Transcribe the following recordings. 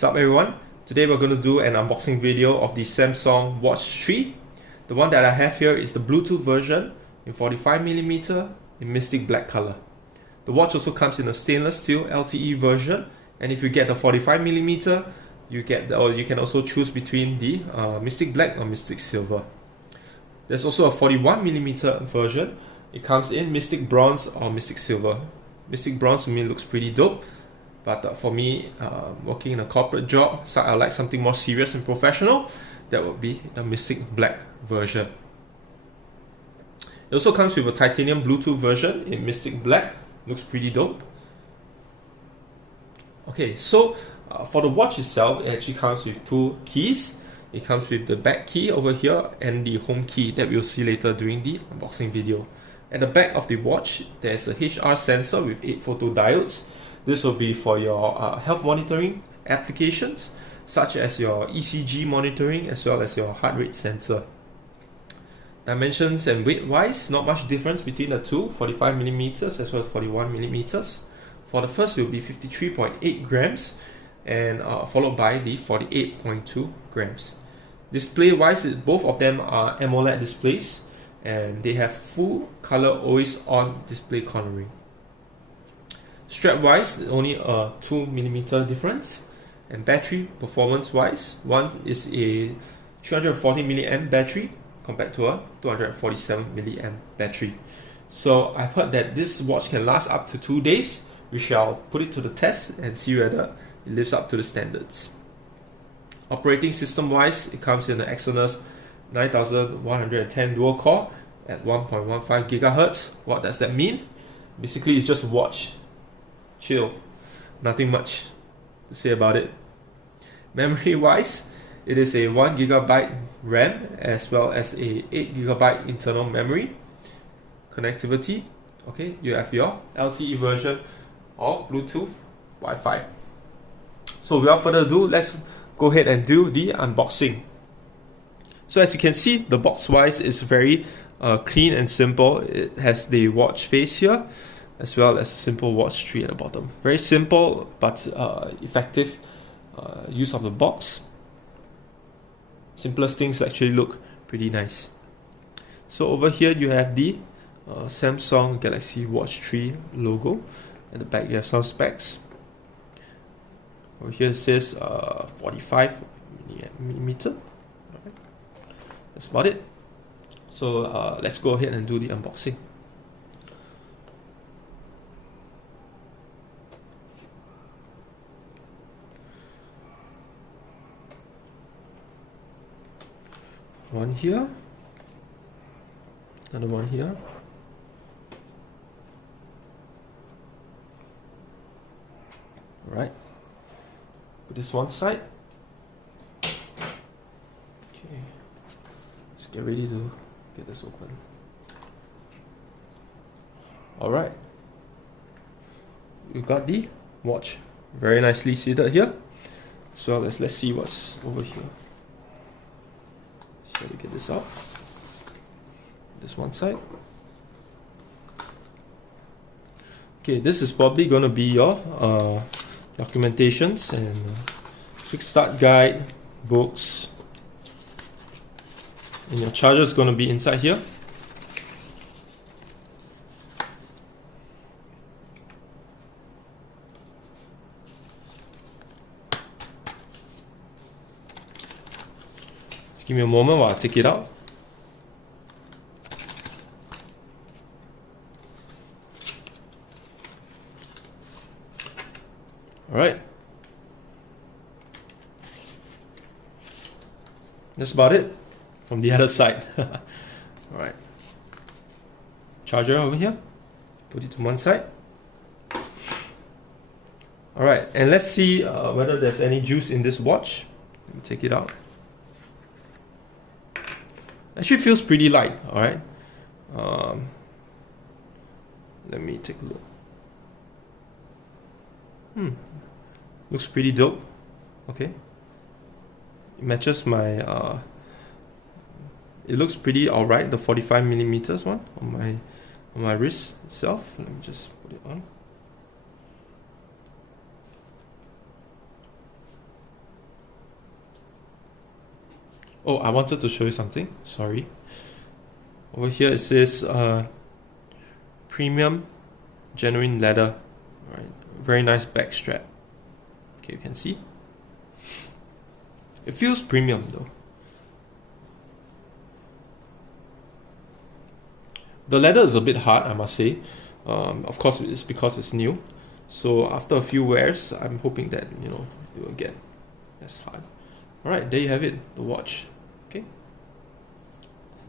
Sup everyone, today we're going to do an unboxing video of the Samsung Watch 3. The one that I have here is the Bluetooth version in 45mm in Mystic Black color. The watch also comes in a stainless steel LTE version, and if you get the 45mm, you can also choose between the Mystic Black or Mystic Silver. There's also a 41mm version. It comes in Mystic Bronze or Mystic Silver. Mystic Bronze to me looks pretty dope, but for me, working in a corporate job, so I like something more serious and professional. That would be the Mystic Black version. It also comes with a titanium Bluetooth version in Mystic Black. Looks pretty dope. Okay, so for the watch itself, it actually comes with two keys. It comes with the back key over here and the home key that we'll see later during the unboxing video. At the back of the watch, there's a HR sensor with 8 photodiodes. This will be for your health monitoring applications, such as your ECG monitoring as well as your heart rate sensor. Dimensions and weight wise, not much difference between the two, 45mm as well as 41mm. For the first will be 53.8 grams and followed by the 48.2 grams. Display wise, both of them are AMOLED displays and they have full color always on display cornering. Strap wise, only a 2mm difference, and battery performance wise, one is a 340mAh battery compared to a 247mAh battery. So I've heard that this watch can last up to 2 days. We shall put it to the test and see whether it lives up to the standards. Operating system wise, it comes in the Exynos 9110 dual core at 1.15 GHz. What does that mean? Basically, it's just a watch. Chill. Nothing much to say about it. Memory wise, it is a 1GB RAM as well as a 8GB internal memory. Connectivity, okay, you have your LTE version or Bluetooth, Wi-Fi. So without further ado, let's go ahead and do the unboxing. So as you can see, the box wise is very clean and simple. It has the watch face here as well as a simple watch tree at the bottom. Very simple but effective use of the box. Simplest things actually look pretty nice. So over here you have the Samsung Galaxy Watch 3 logo. At the back you have some specs. Over here it says 45mm. That's about it. So let's go ahead and do the unboxing. One here, another one here. Alright, put this one side. Okay, let's get ready to get this open. Alright, we've got the watch very nicely seated here, as well as let's see what's over here. So we get this out. This one side. Okay, this is probably going to be your documentations and quick start guide, books, and your charger is going to be inside here. Just give me a moment while I take it out. Alright, that's about it from the other side. Alright, charger over here, put it to one side. Alright, and let's see whether there's any juice in this watch. Let me take it out. Actually feels pretty light. Alright, let me take a look. Looks pretty dope. Okay, it matches my it looks pretty alright, the 45mm one on my wrist itself. Let me just put it on. Oh, I wanted to show you something. Sorry. Over here it says premium genuine leather. Right. Very nice back strap. Okay, you can see. It feels premium though. The leather is a bit hard, I must say. Of course, it's because it's new. So after a few wears, I'm hoping that it will get less hard. All right, there you have it, the watch. Okay,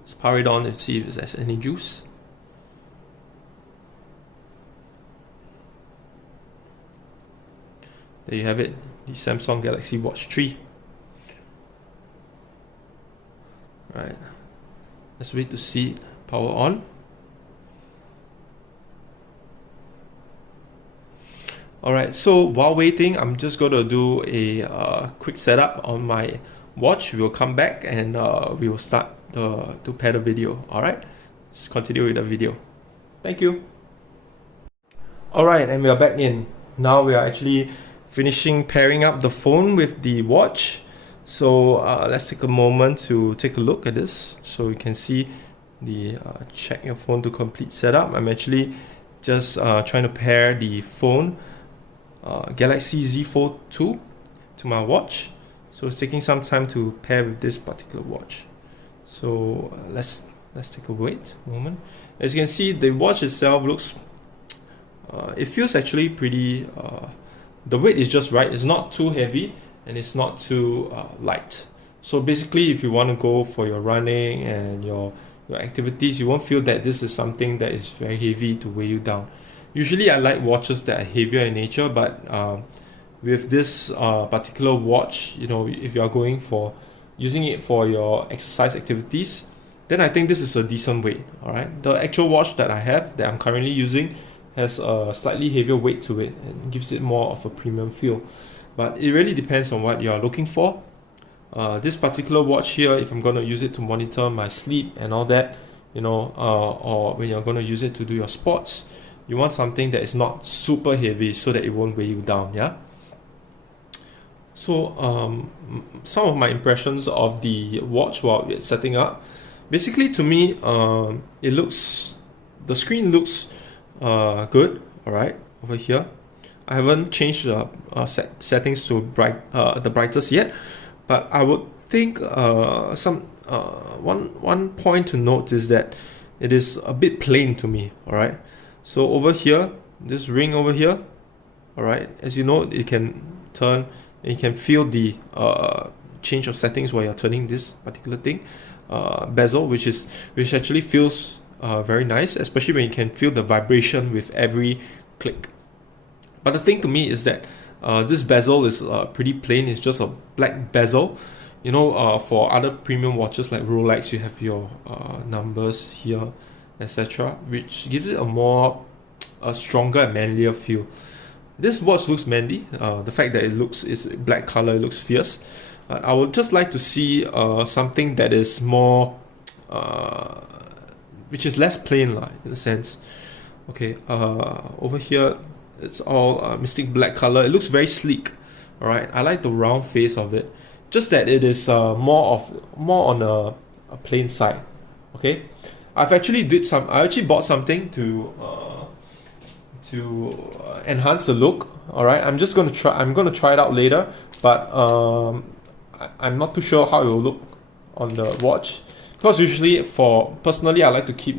let's power it on and see if there's any juice. There you have it, the Samsung Galaxy Watch 3. Right, let's wait to see it power on. Alright, so while waiting, I'm just going to do a quick setup on my watch. We'll come back and we will start to pair the video. Alright, let's continue with the video. Thank you. Alright, and we are back in. Now we are actually finishing pairing up the phone with the watch. So let's take a moment to take a look at this. So you can see the check your phone to complete setup. I'm actually just trying to pair the phone Galaxy Z Fold 2 to my watch. So it's taking some time to pair with this particular watch. So let's take a moment. As you can see, the watch itself looks it feels actually pretty the weight is just right. It's not too heavy and it's not too light. So basically, if you want to go for your running and your activities, you won't feel that this is something that is very heavy to weigh you down. Usually I like watches that are heavier in nature, but with this particular watch, if you are going for using it for your exercise activities, then I think this is a decent weight. Alright, the actual watch that I have, that I'm currently using, has a slightly heavier weight to it and gives it more of a premium feel. But it really depends on what you are looking for. This particular watch here, if I'm going to use it to monitor my sleep and all that, or when you're going to use it to do your sports, you want something that is not super heavy so that it won't weigh you down, yeah? So some of my impressions of the watch while it's setting up, basically to me, the screen looks good, alright, over here. I haven't changed the settings to the brightest yet, but I would think one point to note is that it is a bit plain to me, alright? So over here, this ring over here, alright, as you know, it can turn, and you can feel the change of settings while you're turning this particular thing, bezel, which actually feels very nice, especially when you can feel the vibration with every click. But the thing to me is that this bezel is pretty plain. It's just a black bezel. For other premium watches like Rolex, you have your numbers here, etc., which gives it a stronger and manlier feel. This watch looks manly. The fact that it's black color, it looks fierce. I would just like to see something that is more, which is less plain, in a sense. Okay, over here it's all mystic black color. It looks very sleek. All right, I like the round face of it. Just that it is more on a plain side. Okay. I actually bought something to enhance the look. All right, I'm gonna try it out later, but I'm not too sure how it will look on the watch, because usually personally I like to keep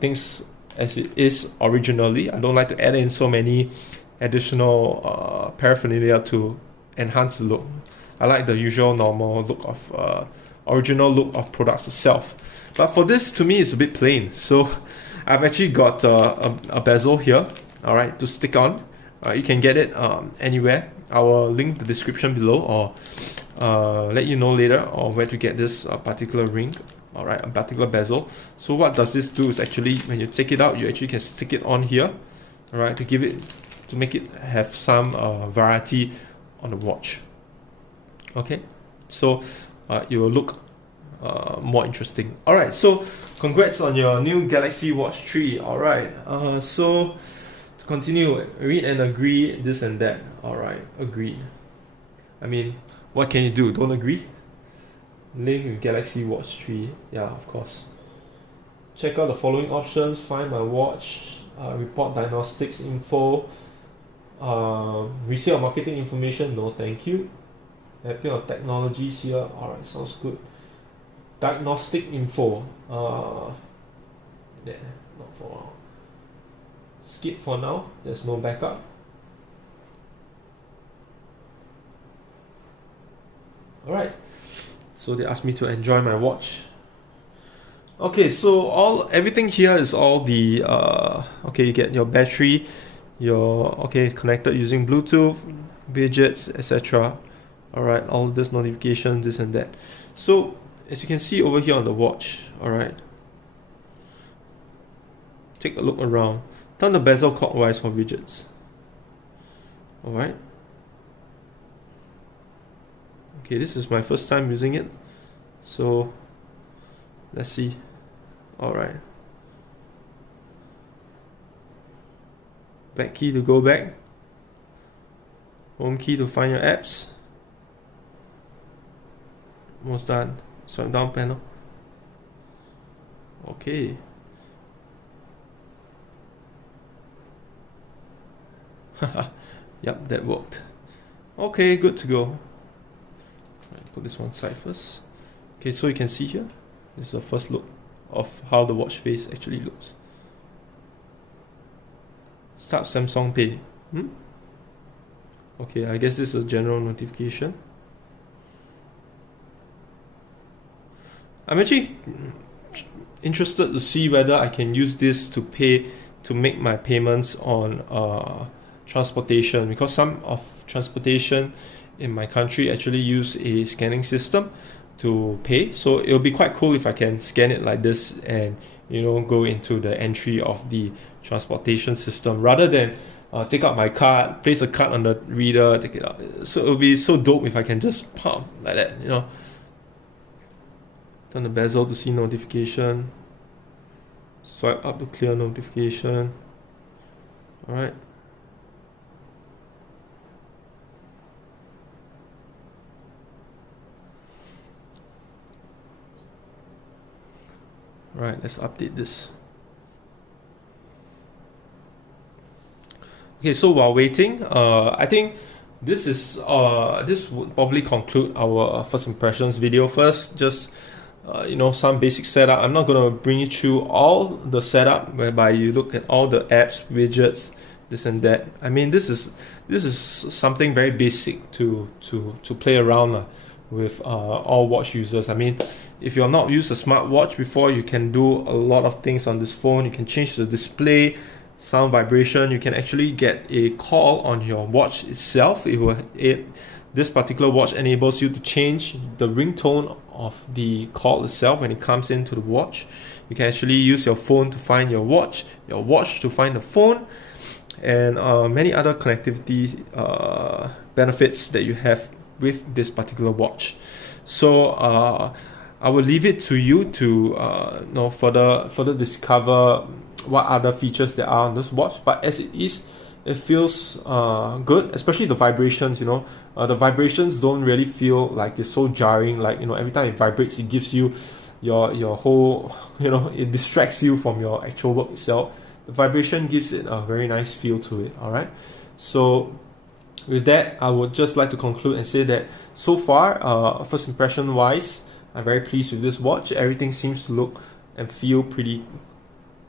things as it is originally. I don't like to add in so many additional paraphernalia to enhance the look. I like the usual normal look of original look of products itself. But for this, to me, it's a bit plain. So I've actually got a bezel here, all right, to stick on. You can get it anywhere. I will link the description below, or let you know later on where to get this particular ring, all right, a particular bezel. So what does this do is actually, when you take it out, you actually can stick it on here, all right, to make it have some variety on the watch. Okay, so it will look more interesting. Alright, so congrats on your new Galaxy Watch 3. Alright, so to continue, read and agree, this and that. Alright, agree. I mean, what can you do? Don't agree? link with Galaxy Watch 3. Yeah, of course. Check out the following options: find my watch, report diagnostics info, receive marketing information, no thank you. Mapping of technologies here, alright, sounds good. Diagnostic info, yeah, not for now. Skip for now, there's no backup. Alright, so they asked me to enjoy my watch. Okay, so everything here is all the okay, you get your battery, your connected using Bluetooth, widgets, etc. Alright, all this notifications, this and that. So as you can see over here on the watch, alright, take a look around. Turn the bezel clockwise for widgets. Alright. Okay, this is my first time using it, so let's see. Alright. Back key to go back. Home key to find your apps. Almost done. Swipe down panel. Okay. Yep, that worked. Okay, good to go. Put this one side first. Okay, so you can see here, this is the first look of how the watch face actually looks. Start Samsung Pay. Okay, I guess this is a general notification. I'm actually interested to see whether I can use this to make my payments on transportation, because some of transportation in my country actually use a scanning system to pay. So it'll be quite cool if I can scan it like this and go into the entry of the transportation system rather than take out my card, place a card on the reader, take it out. So it'll be so dope if I can just pump like that, Turn the bezel to see notification. Swipe up to clear notification. Alright. Right, let's update this. Okay, so while waiting, I think this would probably conclude our first impressions video. First, just some basic setup. I'm not gonna bring you through all the setup whereby you look at all the apps, widgets, this and that. I mean, this is something very basic to play around with all watch users. I mean, if you're not used a smartwatch before, you can do a lot of things on this phone. You can change the display, sound vibration. You can actually get a call on your watch itself. This particular watch enables you to change the ringtone of the call itself when it comes into the watch. You can actually use your phone to find your watch to find the phone, and many other connectivity benefits that you have with this particular watch. So I will leave it to you to further discover what other features there are on this watch. But as it is, it feels good, especially the vibrations. The vibrations don't really feel like it's so jarring. Like every time it vibrates, it gives you your whole it distracts you from your actual work itself. The vibration gives it a very nice feel to it. All right, so with that, I would just like to conclude and say that so far, first impression wise, I'm very pleased with this watch. Everything seems to look and feel pretty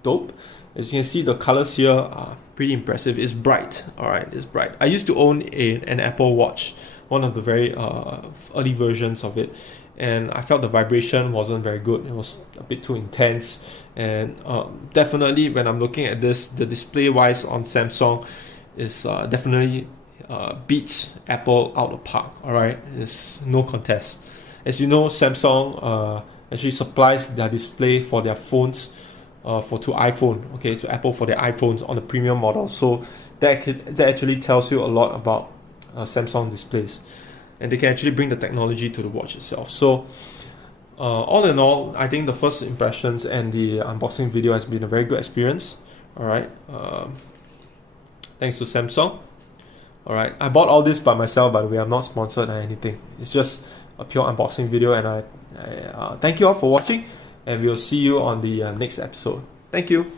dope. As you can see, the colors here are pretty impressive. It's bright. Alright, it's bright. I used to own an Apple Watch, one of the very early versions of it, and I felt the vibration wasn't very good. It was a bit too intense, and definitely when I'm looking at this, the display wise on Samsung is definitely beats Apple out of the park. Alright, it's no contest. As you know, Samsung actually supplies their display for their phones to iPhone, to Apple for their iPhones on the premium model. So that actually tells you a lot about Samsung displays, and they can actually bring the technology to the watch itself. So all in all, I think the first impressions and the unboxing video has been a very good experience. Alright, thanks to Samsung. Alright, I bought all this by myself, by the way. I'm not sponsored or anything. It's just a pure unboxing video, and I thank you all for watching, and we'll see you on the next episode. Thank you.